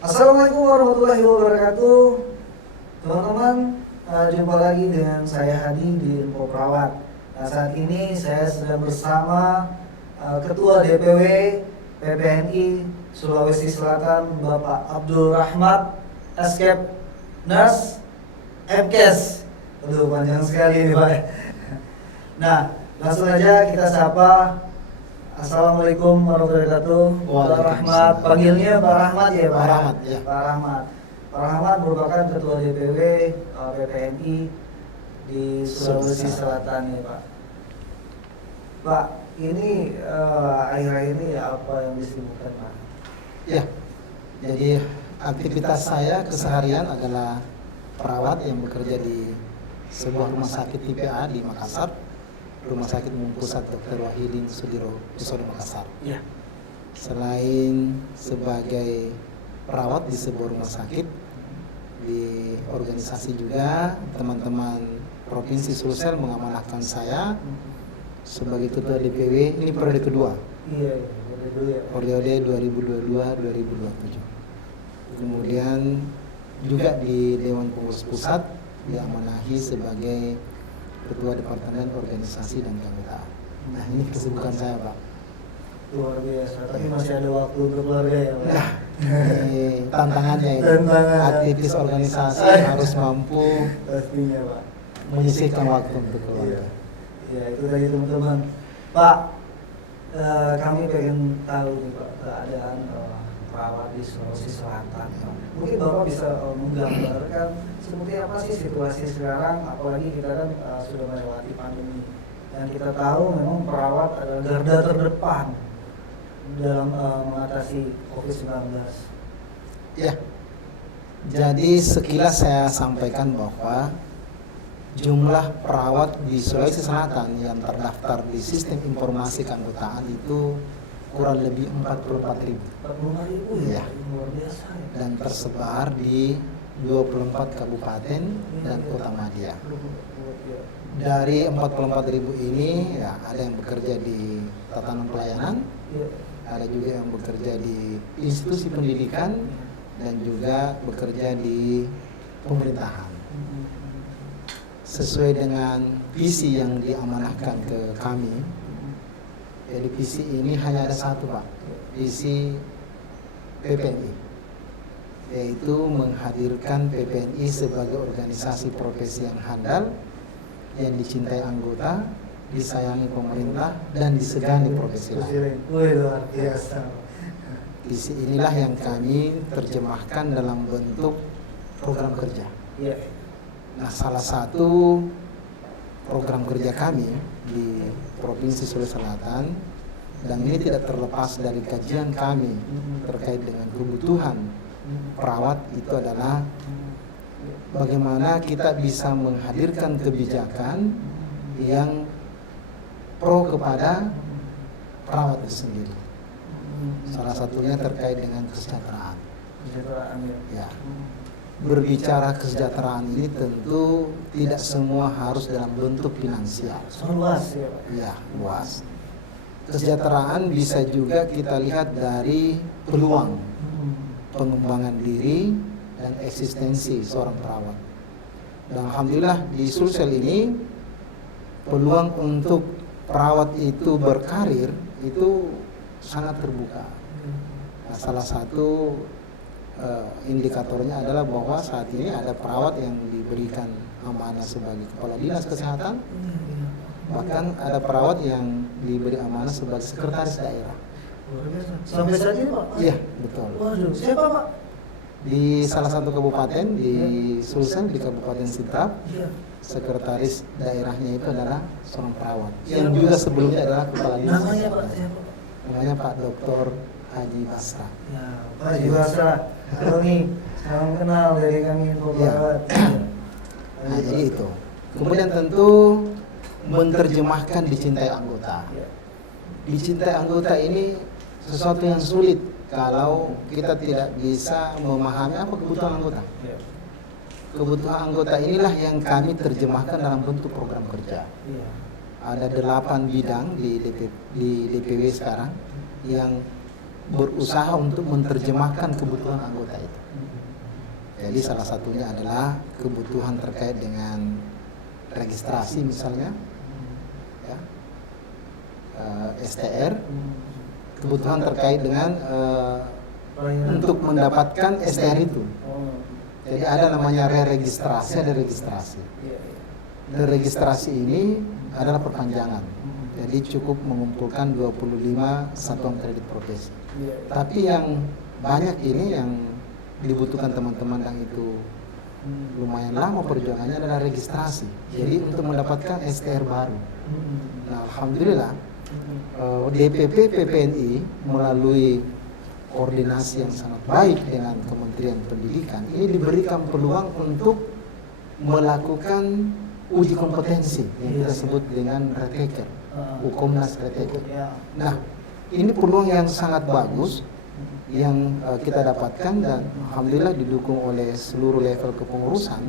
Assalamualaikum warahmatullahi wabarakatuh. Teman-teman, jumpa lagi dengan saya Hadi di Info Perawat. Nah, saat ini saya sedang bersama Ketua DPW PPNI Sulawesi Selatan, Bapak Abdul Rahmat, Escape Nurse MKes. Aduh, panjang sekali ini, Pak. Nah, langsung aja kita sapa. Assalamualaikum warahmatullahi wabarakatuh. Pak Rahmat, panggilnya Pak Rahmat ya, Pak? Pak Rahmat, ya. Pak Rahmat. Pak Rahmat merupakan Ketua DPW PPNI di Sulawesi Selatan ya, Pak. Pak, ini akhir-akhir ini apa yang disibukkan, Pak? Ya, jadi aktivitas saya keseharian adalah perawat yang bekerja di sebuah rumah sakit TPA di Makassar, Rumah Sakit Umum Pusat Dr. Wahidin Sudirohusodo Makassar. Ya. Selain sebagai perawat di sebuah rumah sakit, di organisasi juga teman-teman Provinsi Sulsel mengamanahkan saya sebagai Ketua DPW. Ini periode kedua. Iya, Periode 2022-2027. Kemudian juga di Dewan Pengurus Pusat diamanahi sebagai Ketua Departemen Organisasi dan Keanggotaan. Nah, ini kesibukan saya, Pak. Luar biasa, tapi masih ada waktu untuk keluarga ya, Pak? Nah, ini tantangannya itu. Tantangan. Aktivis organisasi harus mampu Pastinya, Pak. menyisihkan waktu untuk keluarga. Ya, itu tadi teman-teman. Pak, kami pengen tahu nih, Pak, keadaan perawat di Sulawesi Selatan, Pak. Mungkin Bapak bisa menggambarkan seperti apa sih situasi sekarang, apalagi kita kan sudah melewati pandemi. Dan kita tahu memang perawat adalah garda terdepan dalam mengatasi COVID-19. Ya, jadi sekilas saya sampaikan bahwa jumlah perawat di Sulawesi Selatan yang terdaftar di sistem informasi keanggotaan itu kurang lebih 44.000. 45.000 ya? Ya. Luar biasa ya. Dan tersebar di 24 kabupaten dan kota madya. Dari 44.000 ini ya ada yang bekerja di tatanan pelayanan, ada juga yang bekerja di institusi pendidikan, dan juga bekerja di pemerintahan. Sesuai dengan visi yang diamanahkan ke kami, jadi visi ini hanya ada satu, Pak, visi PPNI, yaitu menghadirkan PPNI sebagai organisasi profesi yang handal, yang dicintai anggota, disayangi pemerintah, dan disegani profesi lain. Luar biasa. Visi inilah yang kami terjemahkan dalam bentuk program kerja. Iya. Nah, salah satu program kerja kami di Provinsi Sulawesi Selatan, dan ini tidak terlepas dari kajian kami terkait dengan kebutuhan perawat, itu adalah bagaimana kita bisa menghadirkan kebijakan yang pro kepada perawat itu sendiri. Salah satunya terkait dengan kesejahteraan. Ya. Berbicara kesejahteraan ini tentu tidak semua harus dalam bentuk finansial. Luas ya, Pak? Ya, luas. Kesejahteraan bisa juga kita lihat dari peluang pengembangan diri dan eksistensi seorang perawat. Dan alhamdulillah di Sulsel ini peluang untuk perawat itu berkarir itu sangat terbuka. Nah, salah satu indikatornya adalah bahwa saat ini ada perawat yang diberikan amanah sebagai kepala dinas kesehatan, bahkan ada perawat yang diberi amanah sebagai sekretaris daerah. Sampai saat ini, Pak? Iya, betul. Waduh, siapa, Pak? Di salah satu kabupaten di Sulsel, di Kabupaten Sidrap, Iya. sekretaris daerahnya itu adalah seorang perawat yang juga sebelumnya adalah kepala dinas. Namanya, Pak, siapa, Pak? Namanya Pak Dr. Haji Basra. Ya, Pak Haji Basra. Halo nih, salam kenal dari kami Info Perawat. Nah, jadi itu. Kemudian tentu menerjemahkan dicintai anggota. Dicintai anggota ini sesuatu yang sulit kalau kita tidak bisa memahami apa kebutuhan anggota. Iya. Kebutuhan anggota inilah yang kami terjemahkan dalam bentuk program kerja. Iya. Ada 8 bidang di DPW sekarang yang berusaha untuk menerjemahkan kebutuhan anggota itu. Jadi salah satunya adalah kebutuhan terkait dengan registrasi misalnya, ya, STR, kebutuhan terkait dengan untuk mendapatkan STR itu. Jadi ada namanya re-registrasi, ada registrasi. Registrasi ini adalah perpanjangan. Jadi cukup mengumpulkan 25 satuan kredit profesi. Tapi yang banyak ini yang dibutuhkan teman-teman yang itu lumayan lama perjuangannya adalah registrasi. Jadi untuk mendapatkan STR baru. Nah, alhamdulillah DPP PPNI melalui koordinasi yang sangat baik dengan Kementerian Pendidikan ini diberikan peluang untuk melakukan uji kompetensi yang kita sebut dengan Reteker, Ukomnas Reteker. Nah, ini peluang yang sangat bagus yang kita dapatkan dan alhamdulillah didukung oleh seluruh level kepengurusan,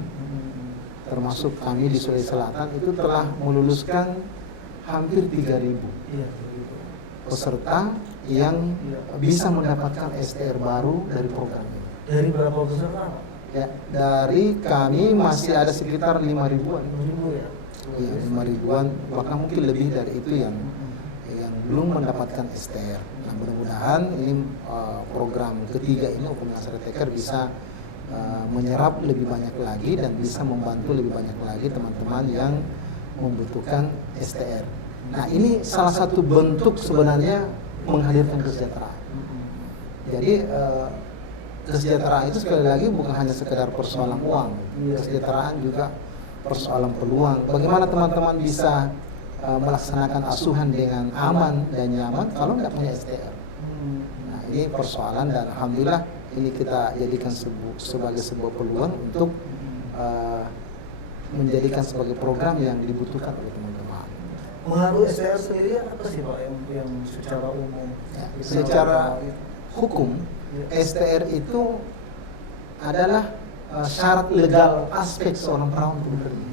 termasuk kami di Sulawesi Selatan itu telah meluluskan hampir 3.000 peserta yang bisa mendapatkan STR baru dari program ini. Dari berapa peserta? Ya, dari kami masih ada sekitar 5.000-an. 5.000 ya? Iya, 5.000-an, bahkan mungkin lebih dari itu yang belum mendapatkan STR. Nah, mudah-mudahan ini program ketiga ini Ukomnas Reteker bisa menyerap lebih banyak lagi dan bisa membantu lebih banyak lagi teman-teman yang membutuhkan STR. Nah, ini salah satu bentuk sebenarnya menghadirkan kesejahteraan. Jadi kesejahteraan itu sekali lagi bukan hanya sekedar persoalan uang. Kesejahteraan juga persoalan peluang. Bagaimana teman-teman bisa melaksanakan asuhan dengan aman dan nyaman kalau tidak punya STR. Nah, ini persoalan dan alhamdulillah ini kita jadikan sebagai sebuah peluang untuk menjadikan sebagai program yang dibutuhkan oleh teman-teman. Mengaruh STR sendiri apa sih Pak yang secara umum? Ya, secara hukum STR itu adalah syarat legal aspek seorang perawan untuk bekerja.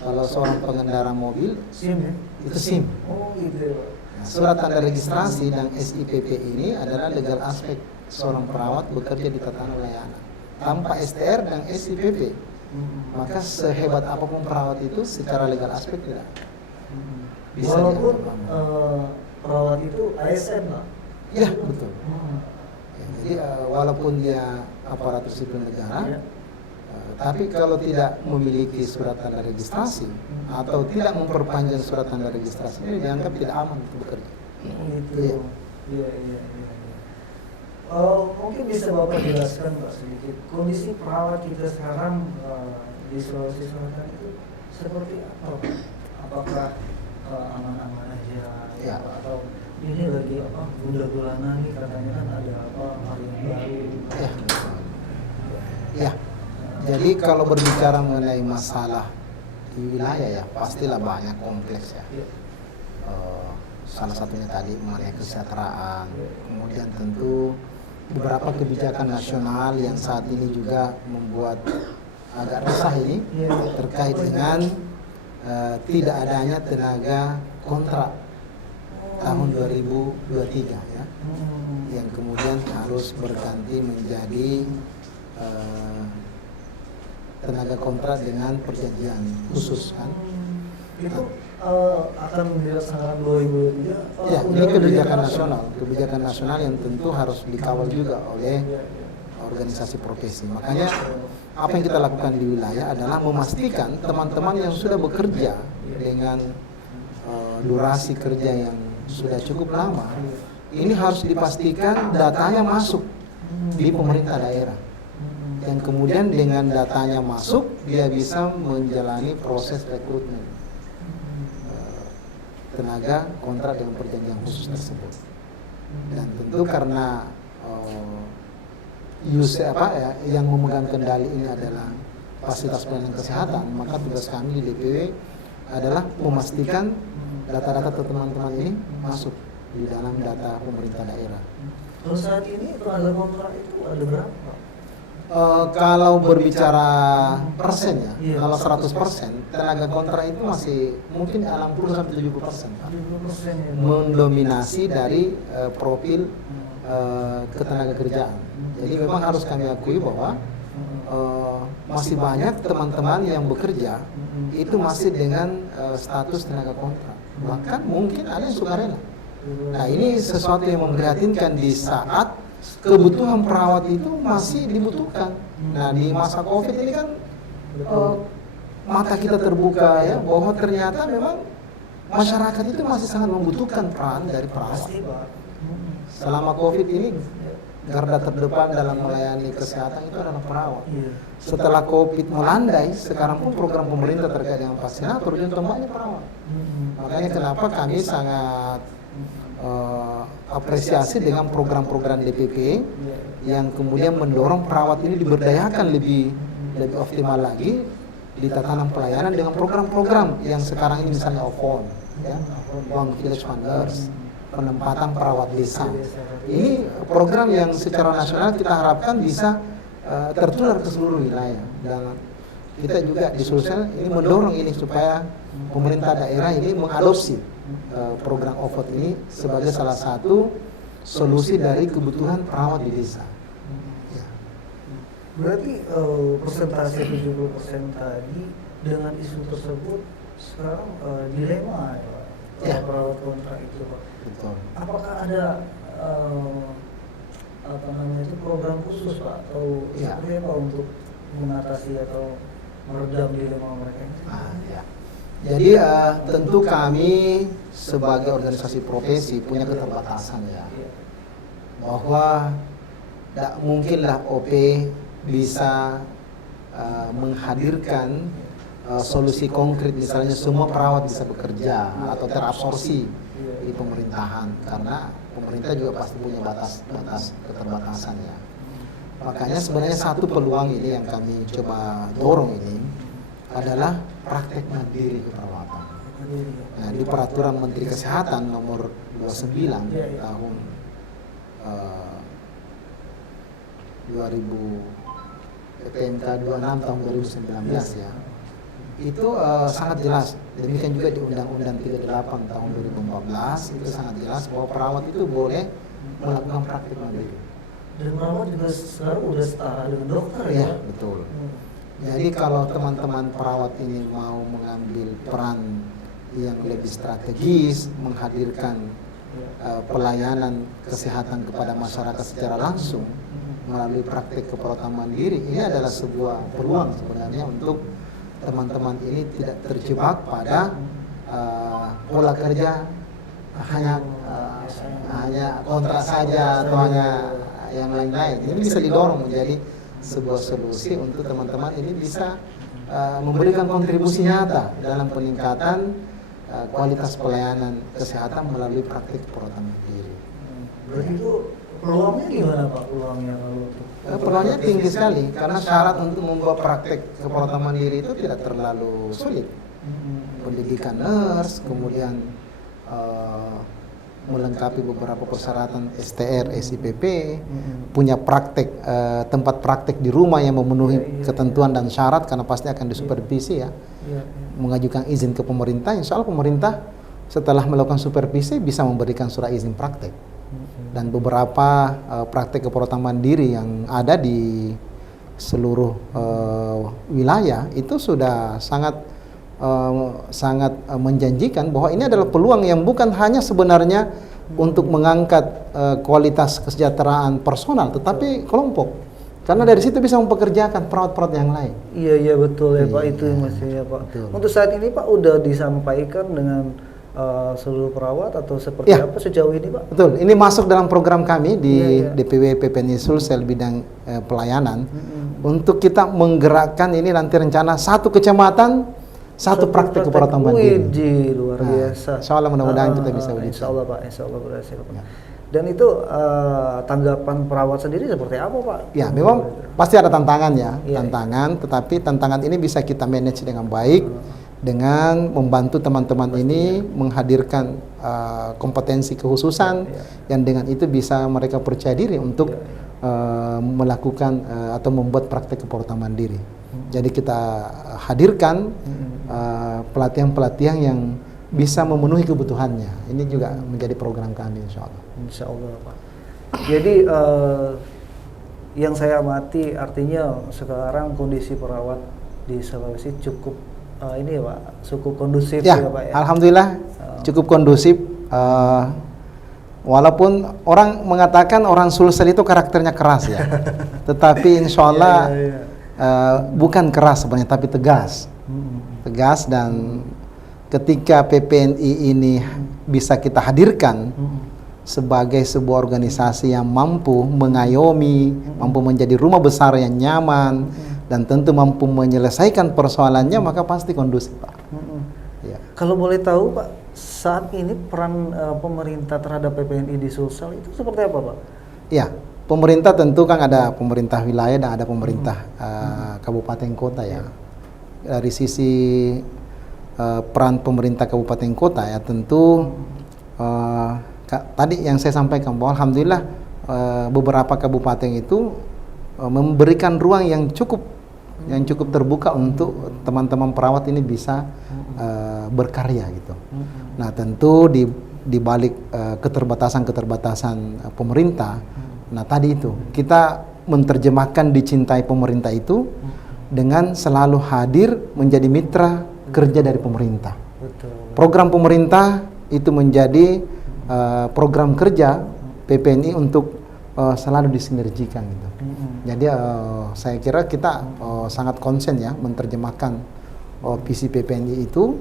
Kalau seorang pengendara mobil, SIM ya? itu SIM. Oh gitu ya Pak. Nah, surat tanda registrasi dan SIPP ini adalah legal aspek seorang perawat bekerja di tatanan layanan. Tanpa STR dan SIPP, maka sehebat apapun perawat itu secara legal aspek tidak bisa. Walaupun perawat itu ASN Pak? Ya, betul. Ya, jadi walaupun dia aparatur sipil negara, tapi kalau tidak memiliki surat tanda registrasi atau tidak memperpanjang surat tanda registrasi ini dianggap tidak aman untuk bekerja. Gitu. Iya. Mungkin bisa Bapak jelaskan Pak sedikit kondisi perawat kita sekarang di Sulawesi Selatan itu seperti apa Pak? Apakah aman-aman aja Ya. atau ini lagi apa gula-gulana nih katanya kan ada apa varian baru? Ya. Jadi kalau berbicara mengenai masalah di wilayah ya pastilah banyak kompleks ya. Salah satunya tadi mengenai kesejahteraan, kemudian tentu beberapa kebijakan nasional yang saat ini juga membuat agak resah ini terkait dengan tidak adanya tenaga kontrak tahun 2023 ya, yang kemudian harus berganti menjadi tenaga kontrak dengan perjanjian khusus kan. Itu akan dilaksanakan 2023. Ya, ini kebijakan nasional yang tentu harus dikawal juga oleh organisasi profesi. Makanya apa yang kita lakukan di wilayah adalah memastikan teman-teman yang sudah bekerja dengan durasi kerja yang sudah cukup lama, ini harus dipastikan datanya masuk di pemerintah daerah. Dan kemudian dengan datanya masuk, dia bisa menjalani proses rekrutmen tenaga kontrak dengan perjanjian khusus tersebut. Dan tentu karena yang memegang kendali ini adalah fasilitas pelayanan kesehatan, maka tugas kami di DPW adalah memastikan data-data teman-teman ini masuk di dalam data pemerintah daerah. Kalau saat ini tenaga kontrak itu ada berapa, Pak? Kalau berbicara persen ya, Iya. kalau 100% tenaga kontrak itu masih mungkin 60-70%, Pak. 70% ya, Pak? Mendominasi dari profil ketenaga kerjaan. Jadi memang harus kami akui bahwa masih banyak teman-teman yang bekerja itu masih dengan status tenaga kontrak. Bahkan mungkin ada yang sukarela. Nah, ini sesuatu yang memprihatinkan di saat kebutuhan perawat itu masih dibutuhkan. Nah, di masa COVID ini kan mata kita terbuka ya bahwa ternyata memang masyarakat itu masih sangat membutuhkan peran dari perawat. Pasti, Pak. Selama COVID ini garda terdepan dalam melayani kesehatan itu adalah perawat. Iya. Setelah COVID melandai, sekarang pun program pemerintah terkait dengan vaksinator ujung tombaknya perawat. Makanya kenapa kami sangat apresiasi dengan program-program DPP yang kemudian mendorong perawat ini diberdayakan lebih optimal lagi di tatanan pelayanan dengan program-program yang sekarang ini misalnya OVON, ya, One Village Wonders, penempatan perawat desa. Ini program yang secara nasional kita harapkan bisa tertular ke seluruh wilayah, dan kita juga di Sulsel ini mendorong ini supaya pemerintah daerah ini mengadopsi program OVOD ini sebagai salah satu solusi dari kebutuhan perawat di desa. Ya. Berarti persentase 70% tadi dengan isu tersebut sekarang dilema ya, Pak, Ya. perawat kontrak itu, Pak. Betul. Apakah ada apa namanya itu program khusus, Pak, atau Ya. seperti apa untuk mengatasi atau meredam dilema mereka ini? Ya. Jadi tentu kami sebagai organisasi profesi punya keterbatasan ya, Iya. bahwa tidak mungkinlah OP bisa menghadirkan solusi konkret, misalnya semua perawat bisa bekerja atau terabsorpsi di pemerintahan, karena pemerintah juga pasti punya batas keterbatasan ya. Makanya sebenarnya satu peluang ini yang kami coba dorong ini adalah praktek mandiri keperawatan. Nah, di peraturan Menteri Kesehatan nomor 29 tahun 2000 PMK 26 tahun 2019 ya, itu sangat jelas. Demikian juga di Undang-Undang 38 tahun 2014 itu sangat jelas bahwa perawat itu boleh melakukan praktek mandiri. Dan perawat juga sekarang udah setara dengan dokter ya? Iya, betul. Jadi kalau teman-teman perawat ini mau mengambil peran yang lebih strategis, menghadirkan pelayanan kesehatan kepada masyarakat secara langsung melalui praktek keperawatan mandiri, ini adalah sebuah peluang sebenarnya untuk teman-teman ini tidak terjebak pada pola kerja hanya kontrak saja atau hanya yang lain-lain. Ini bisa didorong menjadi sebuah solusi untuk teman-teman ini bisa memberikan kontribusi nyata dalam peningkatan kualitas pelayanan kesehatan melalui praktik keperawatan mandiri. Berarti itu peluangnya gimana, Pak? Peluangnya kalau untuk Peluangnya tinggi sekali karena syarat untuk membuat praktek keperawatan mandiri itu tidak terlalu sulit. Pendidikan nurse, kemudian melengkapi beberapa persyaratan STR, SIPP, punya praktek tempat praktek di rumah yang memenuhi ketentuan dan syarat karena pasti akan disupervisi ya. Mengajukan izin ke pemerintah, insya Allah pemerintah setelah melakukan supervisi bisa memberikan surat izin praktek. Dan beberapa praktek keperawatan mandiri yang ada di seluruh wilayah itu sudah sangat menjanjikan bahwa ini adalah peluang yang bukan hanya sebenarnya untuk mengangkat kualitas kesejahteraan personal, tetapi kelompok. Karena dari situ bisa mempekerjakan perawat-perawat yang lain. Iya betul ya Pak, Iya, itu mestinya Pak. betul. Untuk saat ini Pak udah disampaikan dengan seluruh perawat atau seperti Ya. apa sejauh ini Pak? Betul, ini masuk dalam program kami di Iya. DPW PPNI Sulsel bidang pelayanan untuk kita menggerakkan ini nanti rencana satu kecamatan satu praktek keperawatan mandiri. Wih, luar biasa. Insya Allah mudah-mudahan kita bisa wujudkan. Insya Allah Pak, Insya Allah berhasil Pak. Ya. Dan itu tanggapan perawat sendiri seperti apa Pak? Ya, memang pasti ada tantangan ya, Iya. tantangan. Tetapi tantangan ini bisa kita manage dengan baik dengan membantu teman-teman ini menghadirkan kompetensi kekhususan yang dengan itu bisa mereka percaya diri untuk melakukan atau membuat praktek keperawatan mandiri. Jadi kita hadirkan pelatihan-pelatihan yang bisa memenuhi kebutuhannya. Ini juga menjadi program kami, insya Allah. Insya Allah, Pak. Jadi yang saya amati artinya sekarang kondisi perawat di Sulawesi cukup ini ya Pak, cukup kondusif ya Pak ya. Alhamdulillah cukup kondusif. Walaupun orang mengatakan orang Sulsel itu karakternya keras ya, tetapi insya Allah bukan keras sebenarnya, tapi tegas. Tegas, dan ketika PPNI ini bisa kita hadirkan sebagai sebuah organisasi yang mampu mengayomi, mampu menjadi rumah besar yang nyaman, dan tentu mampu menyelesaikan persoalannya, maka pasti kondusif, Pak. Ya. Kalau boleh tahu Pak, saat ini peran pemerintah terhadap PPNI di Sulsel itu seperti apa Pak? Ya, pemerintah tentu kan ada pemerintah wilayah dan ada pemerintah kabupaten kota ya. Dari sisi peran pemerintah kabupaten kota ya, tentu tadi yang saya sampaikan bahwa alhamdulillah beberapa kabupaten itu memberikan ruang yang cukup terbuka untuk teman-teman perawat ini bisa berkarya gitu. Nah, tentu di balik keterbatasan pemerintah, nah tadi itu kita menerjemahkan dicintai pemerintah itu dengan selalu hadir menjadi mitra kerja dari pemerintah. Betul. Program pemerintah itu menjadi program kerja PPNI untuk selalu disinergikan gitu. Jadi saya kira kita sangat konsen ya menerjemahkan visi PPNI itu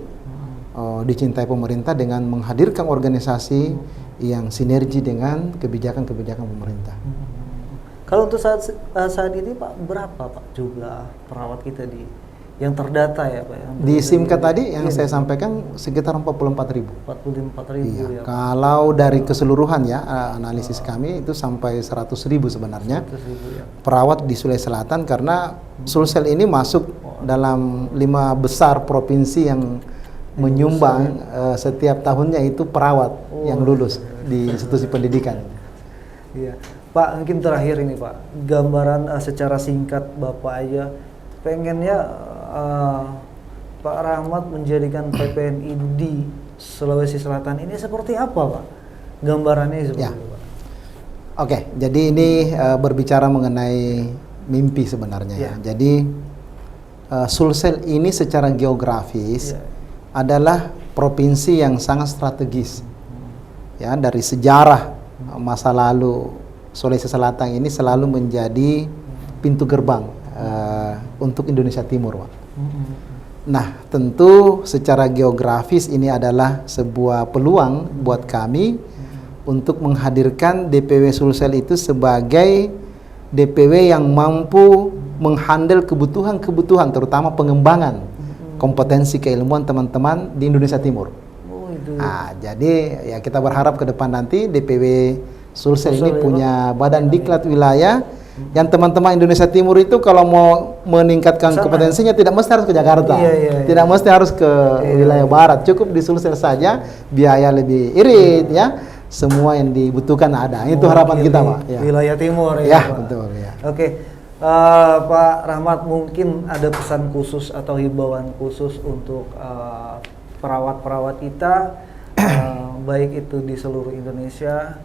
dicintai pemerintah dengan menghadirkan organisasi yang sinergi dengan kebijakan-kebijakan pemerintah. Kalau untuk saat ini Pak, berapa Pak jumlah perawat kita yang terdata ya Pak? Di SIMKA tadi yang saya sampaikan sekitar 44.000. 44.000 iya. ya. Kalau dari keseluruhan ya analisis kami itu sampai 100.000 sebenarnya 100.000 ya. perawat di Sulawesi Selatan, karena Sulsel ini masuk dalam 5 besar provinsi yang menyumbang setiap tahunnya itu perawat yang lulus di institusi pendidikan. Iya. Pak, mungkin terakhir ini Pak, gambaran secara singkat Bapak aja, pengennya Pak Rahmat menjadikan PPNI di Sulawesi Selatan ini seperti apa Pak? Gambarannya seperti Ya. apa Pak? Oke, jadi ini berbicara mengenai mimpi sebenarnya ya. Jadi Sulsel ini secara geografis adalah provinsi yang sangat strategis. Ya, dari sejarah masa lalu Sulawesi Selatan ini selalu menjadi pintu gerbang untuk Indonesia Timur, Pak. Nah, tentu secara geografis ini adalah sebuah peluang buat kami untuk menghadirkan DPW Sulsel itu sebagai DPW yang mampu menghandle kebutuhan-kebutuhan, terutama pengembangan kompetensi keilmuan teman-teman di Indonesia Timur. Nah, jadi ya kita berharap ke depan nanti DPW Sulsel ini punya badan diklat wilayah yang teman-teman Indonesia Timur itu kalau mau meningkatkan kompetensinya tidak mesti harus ke Jakarta, tidak mesti harus ke wilayah barat, cukup di Sulsel saja, biaya lebih irit ya, semua yang dibutuhkan ada. Itu harapan kita, Pak. Ya. Wilayah Timur ya, Pak. Betul ya. Oke. Pak Rahmat, mungkin ada pesan khusus atau himbauan khusus untuk perawat-perawat kita, baik itu di seluruh Indonesia,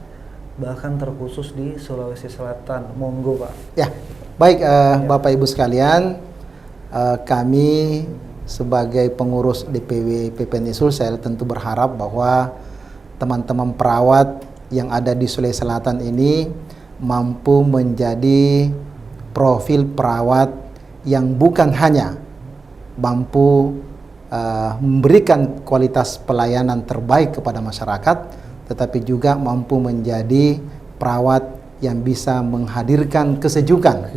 bahkan terkhusus di Sulawesi Selatan. Monggo Pak. Ya, baik Bapak Ibu sekalian, kami sebagai pengurus DPW PPNI Sulsel tentu berharap bahwa teman-teman perawat yang ada di Sulawesi Selatan ini mampu menjadi profil perawat yang bukan hanya mampu memberikan kualitas pelayanan terbaik kepada masyarakat, tetapi juga mampu menjadi perawat yang bisa menghadirkan kesejukan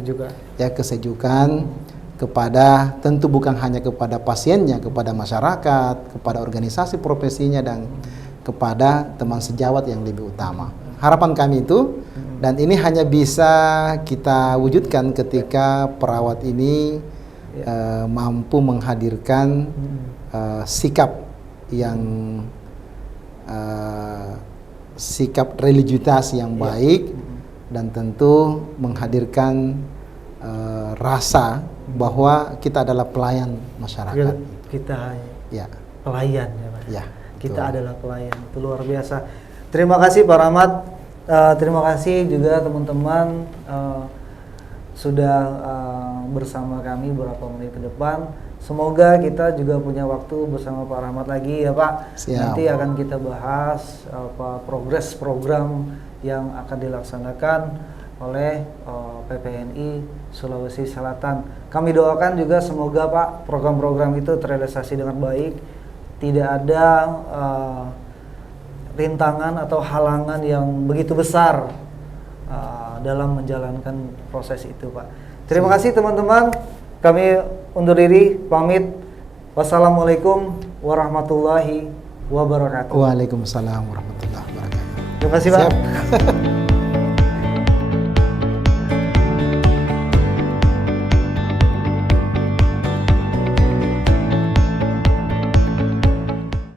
kepada, tentu bukan hanya kepada pasiennya, kepada masyarakat, kepada organisasi profesinya, dan kepada teman sejawat yang lebih utama. Harapan kami itu, dan ini hanya bisa kita wujudkan ketika perawat ini mampu menghadirkan sikap yang sikap religiusitas yang baik, dan tentu menghadirkan rasa bahwa kita adalah pelayan masyarakat. Kita Ya, pelayan ya Pak. ya. Kita betul. adalah pelayan, itu luar biasa. Terima kasih Pak Rahmat. Terima kasih juga teman-teman sudah bersama kami beberapa menit ke depan. Semoga kita juga punya waktu bersama Pak Rahmat lagi ya Pak. Siap. Nanti akan kita bahas progres program yang akan dilaksanakan oleh PPNI Sulawesi Selatan. Kami doakan juga semoga Pak program-program itu terrealisasi dengan baik, tidak ada rintangan atau halangan yang begitu besar dalam menjalankan proses itu Pak. Terima kasih teman-teman, kami undur diri, pamit. Wassalamualaikum warahmatullahi wabarakatuh. Waalaikumsalam warahmatullahi wabarakatuh. Terima kasih Pak. Siap.